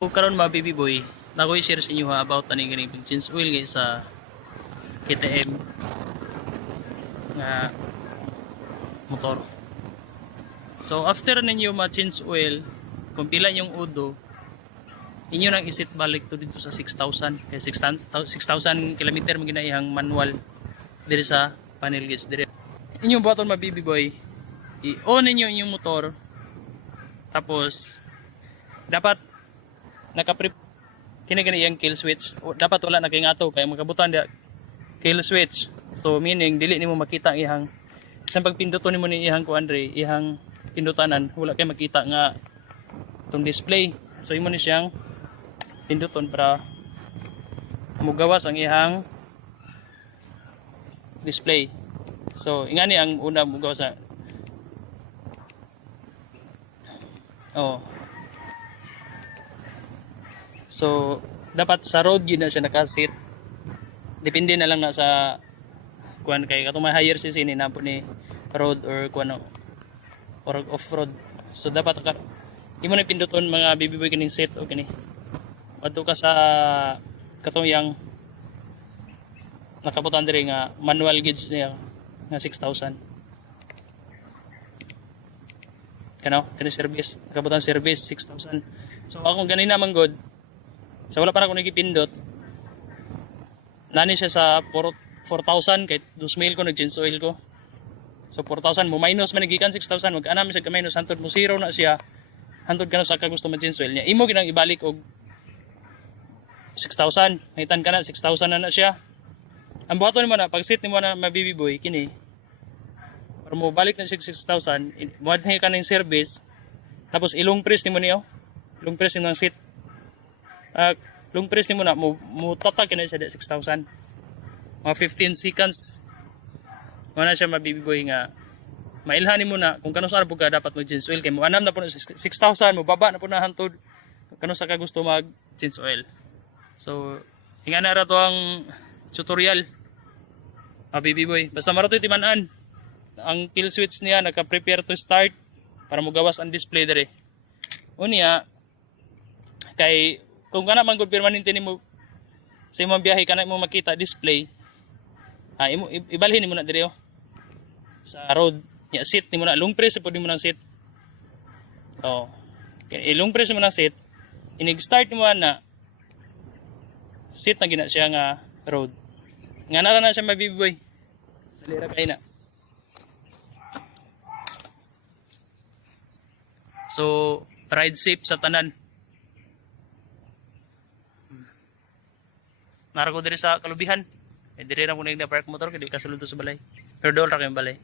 So karon mga baby boy, nakoy share sa inyo ha about ani ganing change oil guys sa KTM nga motor. So after ninyo ma-change oil, kung pila yung udo, inyo nang isit balik to dito sa 6,000 kay 6,000 kilometer mo ginaihang manual diri sa panel guys dire. Inyong buhaton mga baby boy, i-on ninyo inyong motor, tapos dapat naka-prep kini iyang kill switch. Dapat wala na kay ngato kay magabutan dia kill switch. So meaning dili nimo makita ang ihang isang pagpinduton nimo ni ihang kuandre, ihang pindutanan, wala kay makita nga tong display. So imo ni siyang pinduton para mugawas ang ihang display. So ingani ang una mugawas sa So dapat sa road yun na siya nakasit. Depende na lang na sa kuan kay katong may higher cc ni napo ni road or kuan or off road. So dapat ka imo na pinduton mga baby boy kining set o kini. Adto ka sa katong yang nakabutan diri nga manual gauge niya nga 6,000. Kani service, nakabutan service 6,000. So akong ganina man god. So wala pa na ako nagipindot. Nani siya sa 4,000 kahit 2,000 ko nag-change oil ko. So 4,000 mo minus man nagikan 6,000 mag-ana mi sa minus hantod mo zero na siya. Hantod kano sa ka gusto mag-change oil niya. Imo ginang ibalik og 6,000. Naitan ka na 6,000 na siya. Ang buhaton mo na pag sit nimo na mabibi boy kini. Para mo balik na 6,000, mo adhi ka ning service. Tapos ilong press nimo niyo. Ilong press nimo ang sit. Long press ni mo na mo tatag na siya 6,000 mga 15 seconds mo na siya mabibiboy nga mailhanin mo na kung kano saan po ka dapat mag change oil kay mo anam na po 6,000 mo baba na po na hantod kano sa ka gusto mag change oil. So hinga na ra to ang tutorial mabibiboy basta marato timan-an ang kill switch niya naka prepare to start para mo gawas ang display dire unya kay kung kana man gud permanente nimo sa imong biyahe kana mo makita display imo ibalhin nimo na diri sa road nya seat nimo na long press pud nimo nang seat kay long press mo na seat inig start mo na seat na gina siya nga road nga nara na siya mabiboy dali ra kay na. So ride safe sa tanan. Nara ko diri sa kalubihan. Diri ra mo nang na park motor kay di kasulod sa balay. Pero dool ra kay balay.